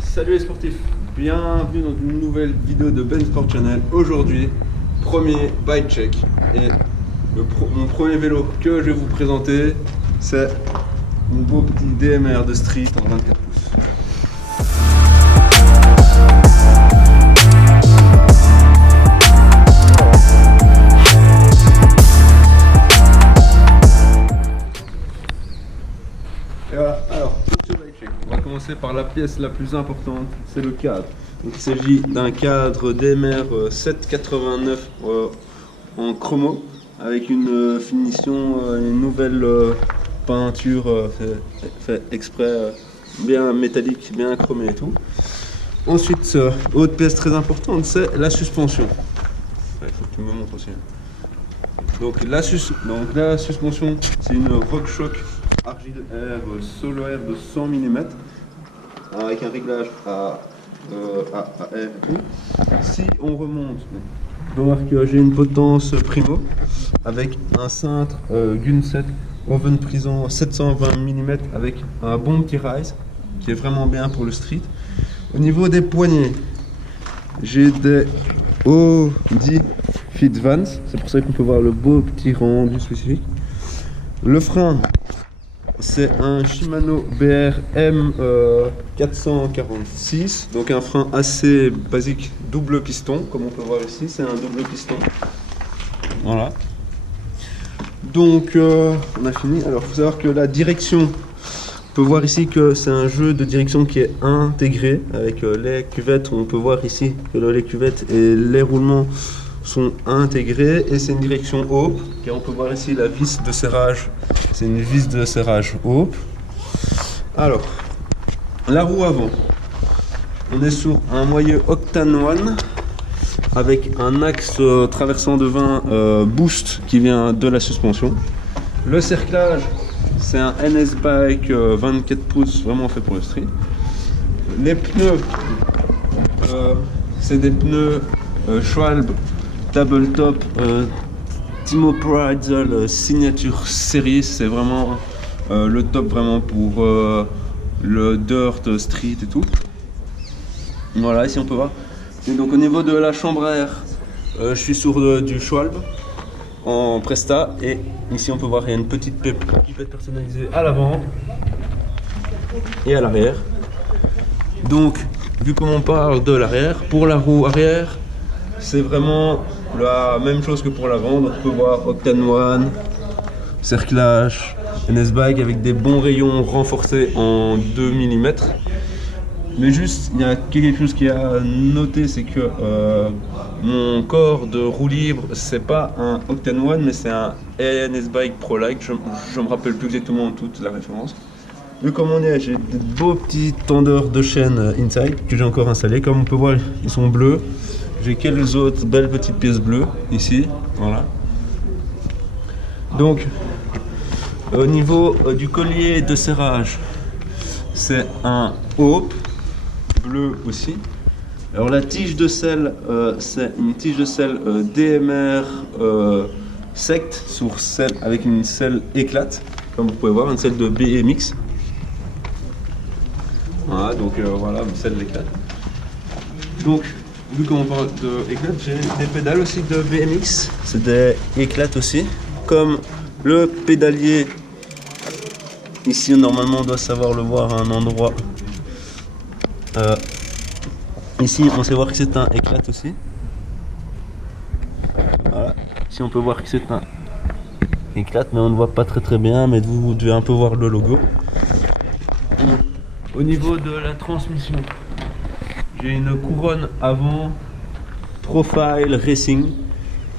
Salut les sportifs, bienvenue dans une nouvelle vidéo de Ben Sport Channel. Aujourd'hui, premier bike check et mon premier vélo que je vais vous présenter, c'est mon beau petit DMR de street en 24 pouces. Et voilà, alors pour ce bike check, on va commencer par la pièce la plus importante, c'est le cadre. Donc, il s'agit d'un cadre DMR 789 en chromo avec une finition, une nouvelle peinture fait exprès, bien métallique, bien chromé et tout. Ensuite, autre pièce très importante, c'est la suspension. Il faut que tu me montres aussi. Donc la suspension, c'est une RockShox Argile Air Solo Air de 100 mm avec un réglage à R et tout. Si on remonte, on va voir que j'ai une potence primo avec un cintre Gunset Oven Prison 720 mm avec un bon petit rise qui est vraiment bien pour le street. Au niveau des poignées, j'ai des Audi Fit Vans, c'est pour ça qu'on peut voir le beau petit rendu spécifique. Le frein, c'est un Shimano BRM 446, donc un frein assez basique, double piston, comme on peut voir ici, c'est un double piston. Voilà. Donc on a fini. Alors il faut savoir que la direction, on peut voir ici que c'est un jeu de direction qui est intégré avec les cuvettes. On peut voir ici que les cuvettes et les roulements sont intégrés et c'est une direction Hope, car on peut voir ici la vis de serrage, c'est une vis de serrage Hope. Alors, la roue avant, on est sur un moyeu Octane One avec un axe traversant de 20 boost qui vient de la suspension. Le cerclage, c'est un NS Bike 24 pouces vraiment fait pour le street. Les pneus, c'est des pneus Schwalbe Table Top Timo Pridzel Signature Series, c'est vraiment le top vraiment pour le dirt street et tout. Voilà, ici on peut voir. Et donc au niveau de la chambre à air, je suis sur du Schwalbe en Presta et ici on peut voir il y a une petite pipette personnalisée à l'avant et à l'arrière. Donc vu comme on parle de l'arrière, pour la roue arrière, c'est vraiment la même chose que pour l'avant. Donc on peut voir Octane One, cerclage, NS Bike avec des bons rayons renforcés en 2 mm. Mais juste, il y a quelque chose qui a noté, c'est que mon corps de roue libre, c'est pas un Octane One, mais c'est un NS Bike Pro Like. Je me rappelle plus exactement toute la référence. Vu comme on est, j'ai des beaux petits tendeurs de chaîne inside que j'ai encore installés. Comme on peut voir, ils sont bleus. J'ai quelques autres belles petites pièces bleues ici, voilà. Donc, au niveau du collier de serrage, c'est un Hope bleu aussi. Alors la tige de selle, c'est une tige de selle DMR Sect sur selle avec une selle éclate, comme vous pouvez voir, une selle de BMX. Voilà, donc voilà, une selle éclate. Donc, vu qu'on parle de éclate, j'ai des pédales aussi de BMX, c'est des éclates aussi, comme le pédalier. Ici normalement on doit savoir le voir à un endroit. Ici on sait voir que c'est un éclate aussi. Voilà. Ici on peut voir que c'est un éclate, mais on ne voit pas très bien, mais vous devez un peu voir le logo. Au niveau de la transmission, j'ai une couronne avant Profile Racing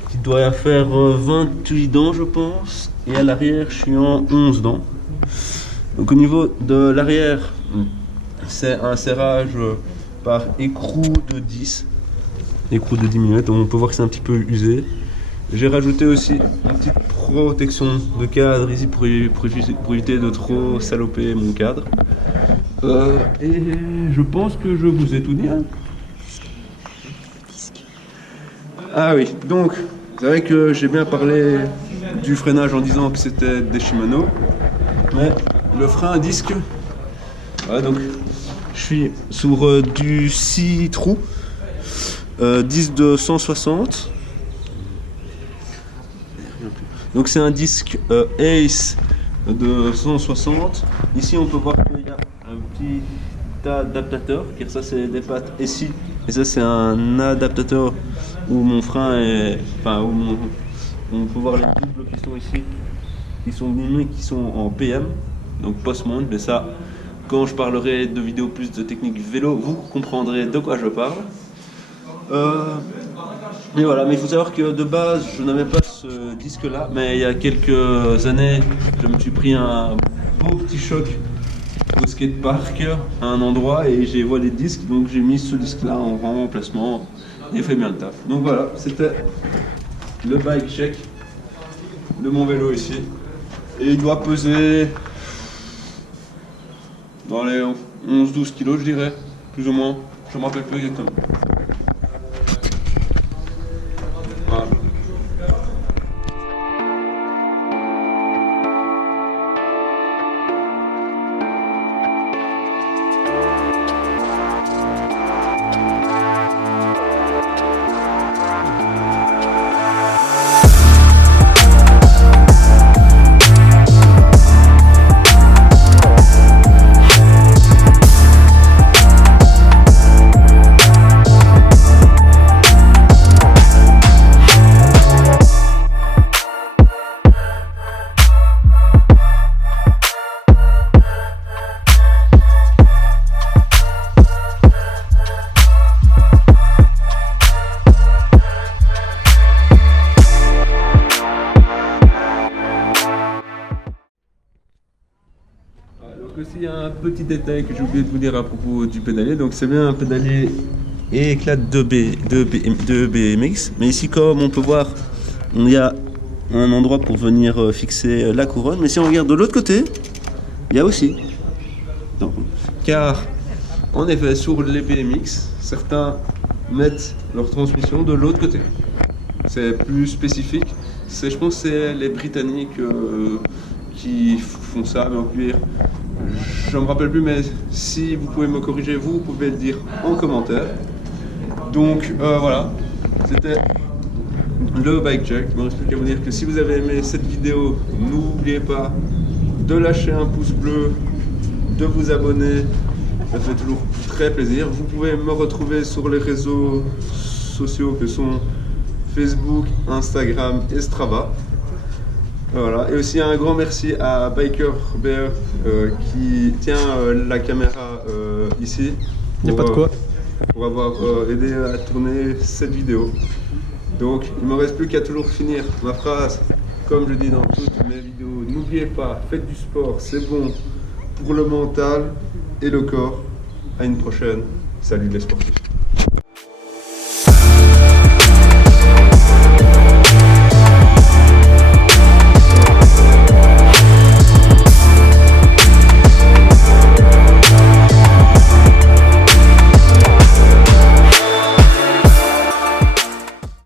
qui doit faire 28 dents je pense, et à l'arrière je suis en 11 dents. Donc au niveau de l'arrière, c'est un serrage par écrou de 10 mm, donc on peut voir que c'est un petit peu usé. J'ai rajouté aussi une petite protection de cadre ici pour éviter de trop saloper mon cadre. Et je pense que je vous ai tout dit. Hein. Ah oui, donc c'est vrai que j'ai bien parlé du freinage en disant que c'était des Shimano, mais le frein à disque, voilà, donc Je suis sur du 6 trous, 10 de 160. Donc c'est un disque Ace de 160. Ici on peut voir qu'il y a un petit adaptateur, car ça c'est des pattes ici. Et ça c'est un adaptateur où mon frein est... Enfin, on peut voir les doubles qui sont ici, qui sont numériques, qui sont en PM, donc post-mount. Mais ça, quand je parlerai de vidéos plus de technique vélo, vous comprendrez de quoi je parle. Et voilà, mais il faut savoir que de base, je n'avais pas ce disque-là, mais il y a quelques années, je me suis pris un beau petit choc au skatepark à un endroit et j'ai volé le disque, donc j'ai mis ce disque-là en remplacement et il fait bien le taf. Donc voilà, c'était le bike check de mon vélo ici. Et il doit peser dans les 11-12 kilos, je dirais, plus ou moins. Je ne me rappelle plus exactement. Voilà. Aussi, il y a un petit détail que j'ai oublié de vous dire à propos du pédalier. Donc c'est bien un pédalier éclat de BMX. Mais ici, comme on peut voir, il y a un endroit pour venir fixer la couronne. Mais si on regarde de l'autre côté, il y a aussi. Donc, car en effet, sur les BMX, certains mettent leur transmission de l'autre côté. C'est plus spécifique. Je pense que c'est les Britanniques qui font ça, mais en cuir. Je ne me rappelle plus, mais si vous pouvez me corriger, vous pouvez le dire en commentaire. Donc voilà, c'était le bike check. Il me reste plus qu'à vous dire que si vous avez aimé cette vidéo, n'oubliez pas de lâcher un pouce bleu, de vous abonner, ça fait toujours très plaisir. Vous pouvez me retrouver sur les réseaux sociaux que sont Facebook, Instagram et Strava. Voilà. Et aussi un grand merci à Biker Bear qui tient la caméra ici. Il n'y a pas de quoi. Pour avoir aidé à tourner cette vidéo. Donc il ne me reste plus qu'à toujours finir ma phrase, comme je dis dans toutes mes vidéos. N'oubliez pas, faites du sport, c'est bon pour le mental et le corps. À une prochaine. Salut les sportifs.